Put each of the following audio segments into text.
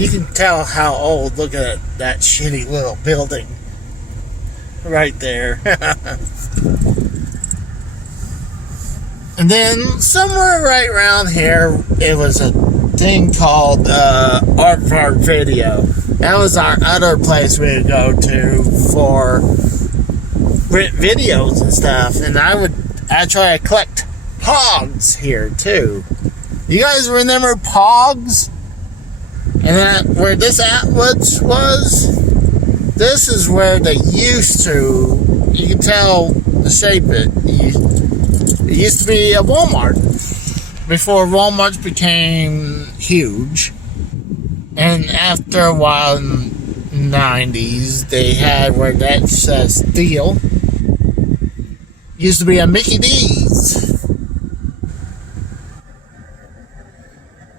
You can tell how old. Look at that shitty little building right there. And then somewhere right around here, it was a thing called Art Video. That was our other place we would go to for videos and stuff. And I try to collect Pogs here too. You guys remember Pogs? And that where this Atwoods was? This is where they used to. You can tell the shape it used to be a Walmart before Walmart became huge. And after a while in the 90s, they had where that says Steel. Used to be a Mickey D's.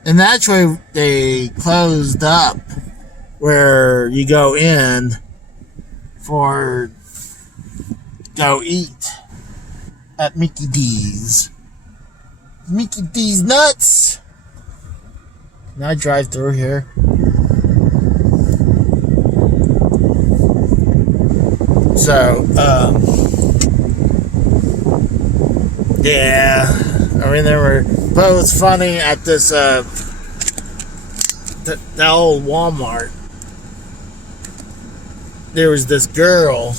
And that's where they closed up, where you go in for go eat at Mickey D's. Mickey D's nuts! Can I drive through here? So, yeah. I mean, they were both funny at this, the old Walmart. There was this girl,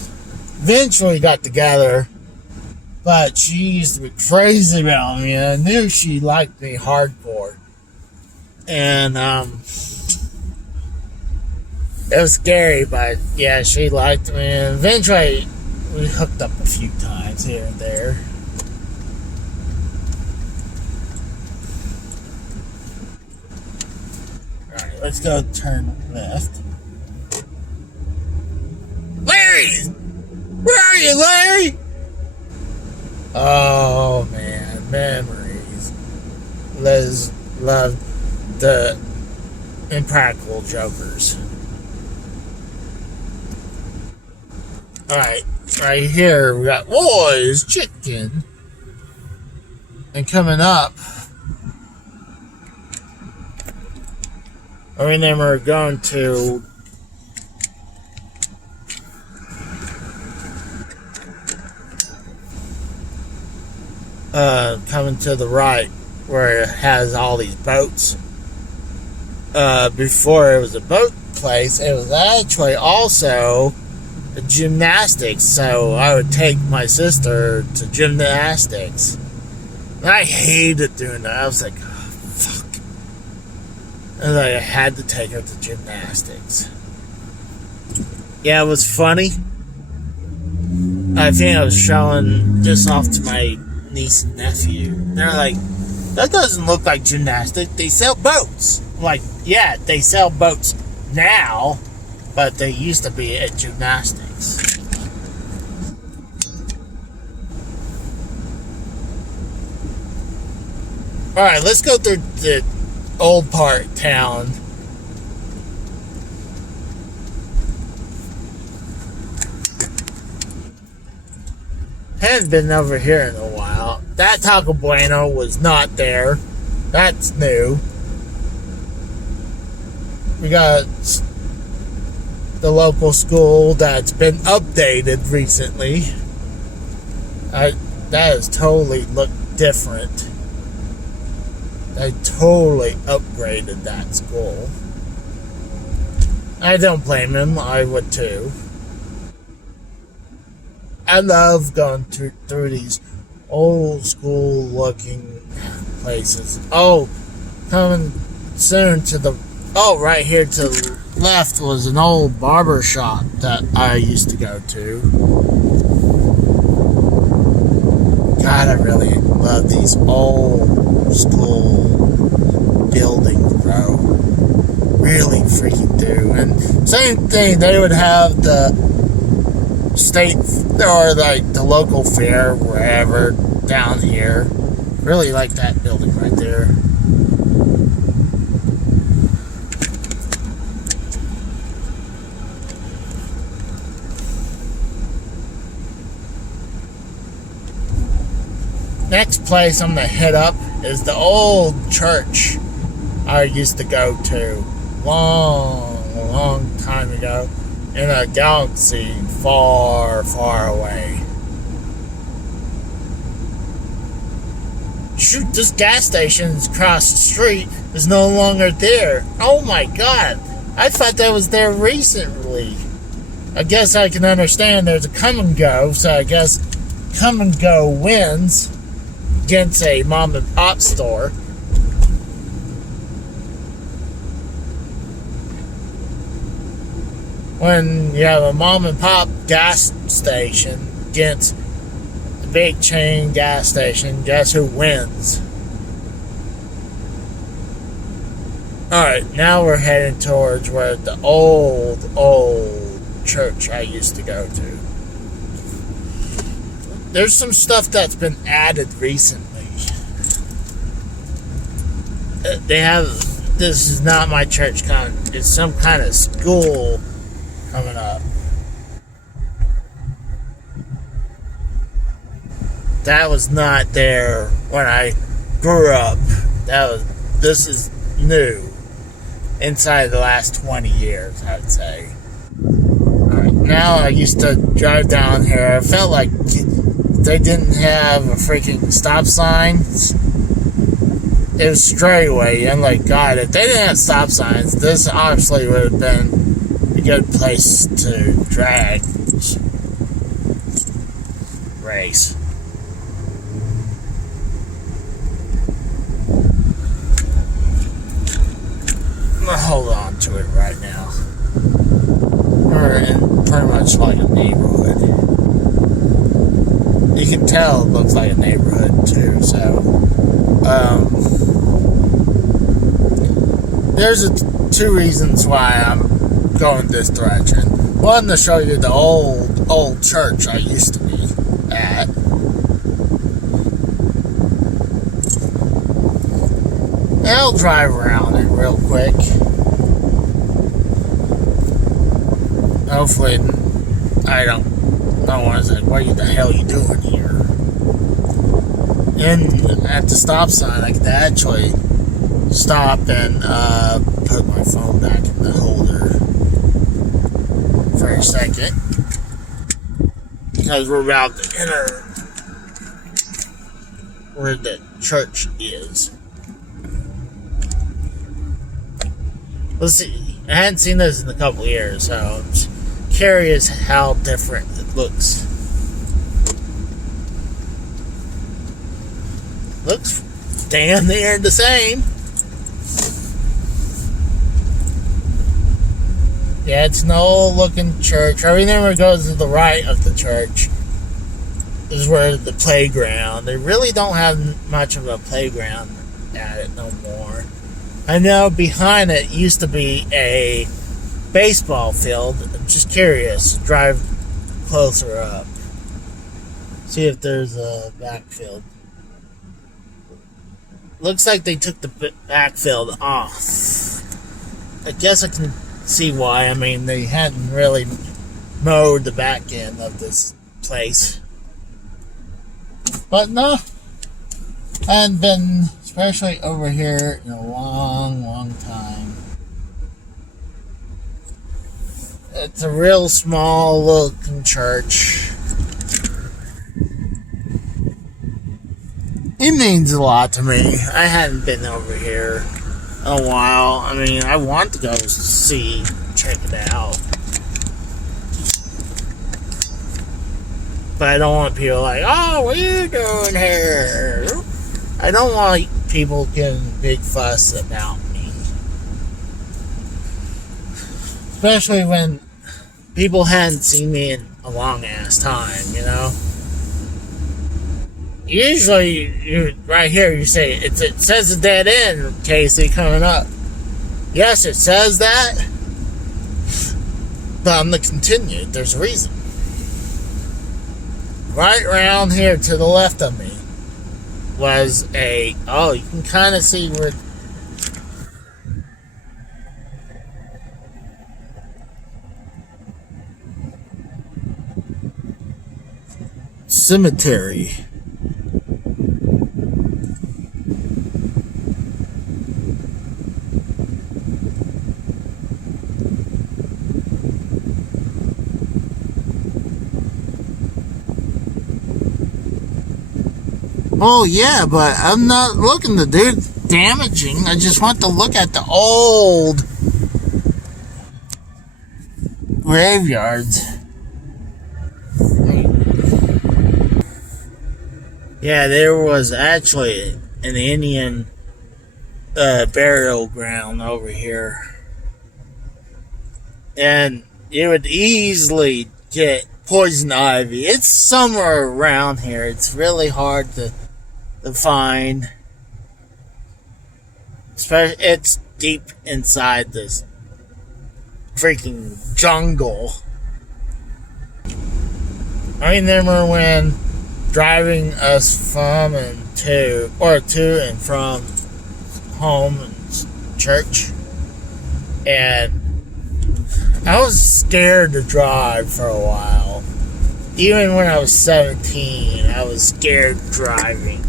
eventually got together, but she used to be crazy about me, and I knew she liked me hardcore. And, it was scary, but yeah, she liked me, and eventually we hooked up a few times here and there. Alright, let's go turn left. Larry! Where are you, Larry? Oh man, memories. Liz loved the Impractical Jokers. Alright, right here we got Roy's Chicken. And coming up, I remember going to coming to the right where it has all these boats. Before it was a boat place, it was actually also a gymnastics, so I would take my sister to gymnastics. And I hated doing that. I was like, oh, fuck. And I had to take her to gymnastics. Yeah, it was funny. I think I was showing this off to my niece and nephew. They're like, that doesn't look like gymnastics. They sell boats. Like, yeah, they sell boats now, but they used to be at gymnastics. Alright, let's go through the old part of town. Hadn't been over here in a while. That Taco Bueno was not there. That's new. We got the local school that's been updated recently. That has totally looked different. They totally upgraded that school. I don't blame him. I would too. I love going through these old school looking places. Oh, coming soon to the... Oh, right here to the left was an old barber shop that I used to go to. God, I really love these old school buildings, bro. Really freaking do. And same thing, they would have the state or like the local fair wherever down here. Really like that building right there. Next place I'm gonna hit up is the old church I used to go to. long time ago in a galaxy far, far away. Shoot, this gas station across the street is no longer there. Oh my god, I thought that was there recently. I guess I can understand there's a come and go, so I guess come and go wins against a mom and pop store. When you have a mom and pop gas station against a big chain gas station, guess who wins? Alright, now we're heading towards where the old church I used to go to. There's some stuff that's been added recently. They have, this is not my church it's some kind of school coming up. That was not there when I grew up. This is new. Inside the last 20 years, I'd say. Alright, now I used to drive down here. I felt like they didn't have a freaking stop signs. It was straightaway. I'm like, God, if they didn't have stop signs, this honestly would have been a good place to drag race. I'm gonna hold on to it right now. We're in pretty much like a neighborhood. You can tell it looks like a neighborhood too, so there's two reasons why I'm going this direction. One, to show you the old church I used to be at. I'll drive around it real quick. Hopefully, I don't want to say, what the hell are you doing here? And at the stop sign, I could actually stop and put my phone back in the holder for a second. Because we're about to enter where the church is. Let's see. I hadn't seen this in a couple years, so I'm curious how different it looks. Looks damn near the same. Yeah, it's an old looking church. Everything that goes to the right of the church is where the playground. They really don't have much of a playground at it no more. I know behind it used to be a baseball field. I'm just curious. Drive closer up. See if there's a backfield. Looks like they took the backfield off. I guess I can see why. I mean, they hadn't really mowed the back end of this place. But no, I hadn't been, especially over here, in a long time. It's a real small looking church. It means a lot to me. I hadn't been over here in a while. I mean, I want to go check it out. But I don't want people like, oh, what are you doing here? I don't want people getting a big fuss about me. Especially when people hadn't seen me in a long ass time, you know? Usually, right here, you say, it says a dead end, Casey, coming up. Yes, it says that. But I'm going to continue. There's a reason. Right around here to the left of me was you can kind of see where cemetery. Oh, yeah, but I'm not looking to do damaging. I just want to look at the old graveyards. Yeah, there was actually an Indian burial ground over here. And you would easily get poison ivy. It's somewhere around here. It's really hard to find. Especially, it's deep inside this freaking jungle. I remember when driving us from and to and from home and church, and I was scared to drive for a while. Even when I was 17, I was scared driving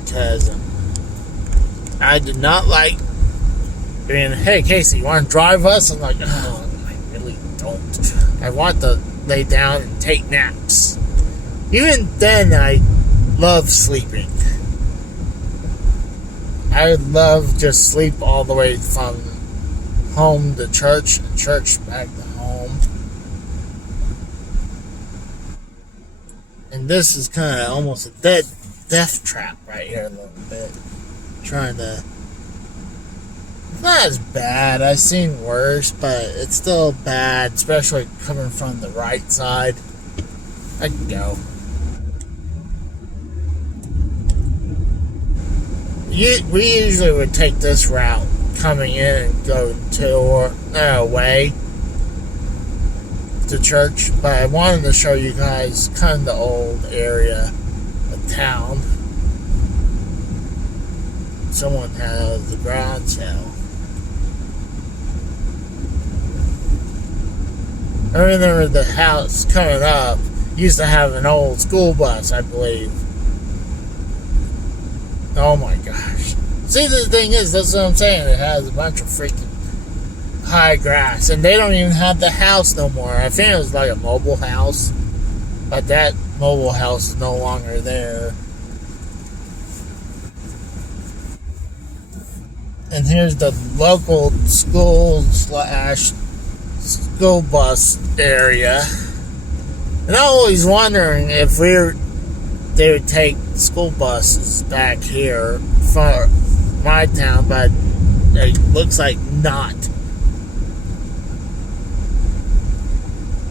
because I did not like being, hey Casey, you want to drive us? I'm like, oh, I really don't. I want to lay down and take naps. Even then, I love sleeping. I would love just sleep all the way from home to church and church back to home. And this is kind of almost a death trap right here a little bit. Trying to... It's not as bad. I've seen worse, but it's still bad, especially coming from the right side. I can go. We usually would take this route coming in and go away to church, but I wanted to show you guys kind of the old area of town. Someone has the garage sale. I remember the house coming up used to have an old school bus, I believe. Oh my gosh. See, the thing is, that's what I'm saying. It has a bunch of freaking high grass. And they don't even have the house no more. I think it was like a mobile house. But that mobile house is no longer there. And here's the local school bus area. And I'm always wondering if they would take school buses back here for my town, but it looks like not.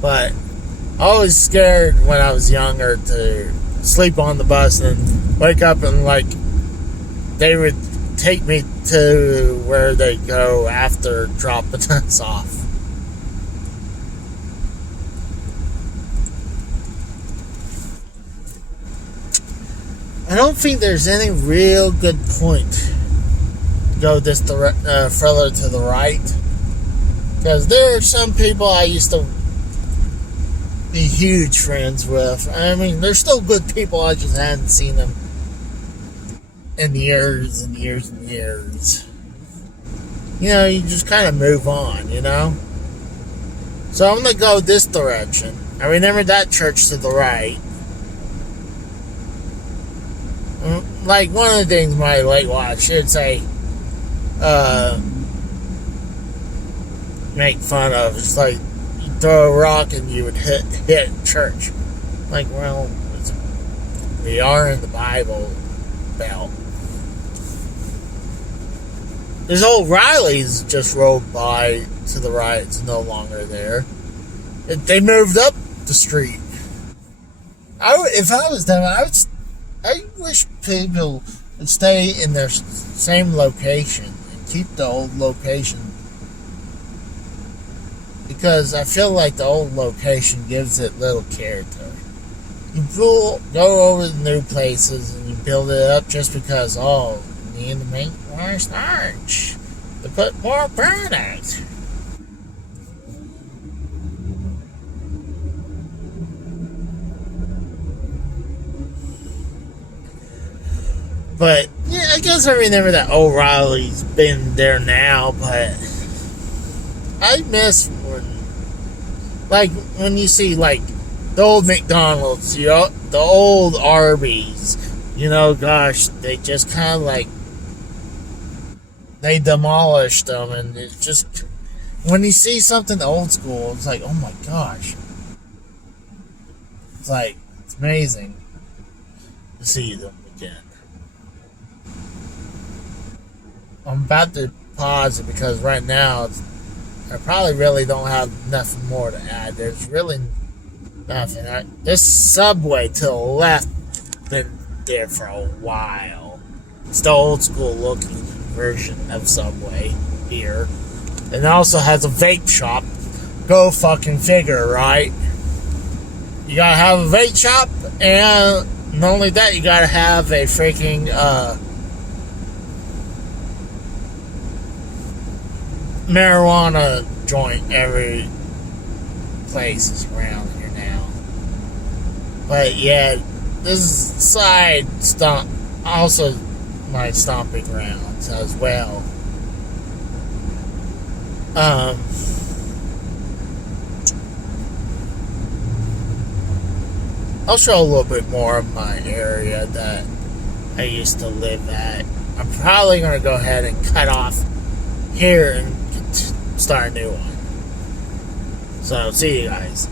But I was scared when I was younger to sleep on the bus and wake up and like they would take me to where they go after dropping us off. I don't think there's any real good point to go this further to the right, because there are some people I used to be huge friends with. I mean, they're still good people, I just hadn't seen them in years and years and years. You know, you just kind of move on, you know? So I'm going to go this direction. I remember that church to the right. Like, one of the things my late watch should say, make fun of, it's like, you throw a rock and you would hit church. Like, well, we are in the Bible Belt. There's old Riley's just rolled by to the right. It's no longer there. They moved up the street. If I was them, I wish people would stay in their same location and keep the old location, because I feel like the old location gives it little character. You go over the new places and you build it up just because, you need to make more starch to put more product. But, yeah, I guess I remember that O'Reilly's been there now, but I miss when you see, like, the old McDonald's, the old Arby's, gosh, they just kind of like they demolished them, and it's just when you see something old school, it's like, oh my gosh, it's amazing to see them again. I'm about to pause it because right now I probably really don't have nothing more to add. There's really nothing. This subway to the left been there for a while. It's the old school looking version of Subway here. And it also has a vape shop. Go fucking figure, right? You gotta have a vape shop, and not only that, you gotta have a freaking marijuana joint every place is around here now. But yeah, this is side stomp, also my stomping grounds as well. I'll show a little bit more of my area that I used to live at. I'm probably going to go ahead and cut off here and start a new one. So, see you guys.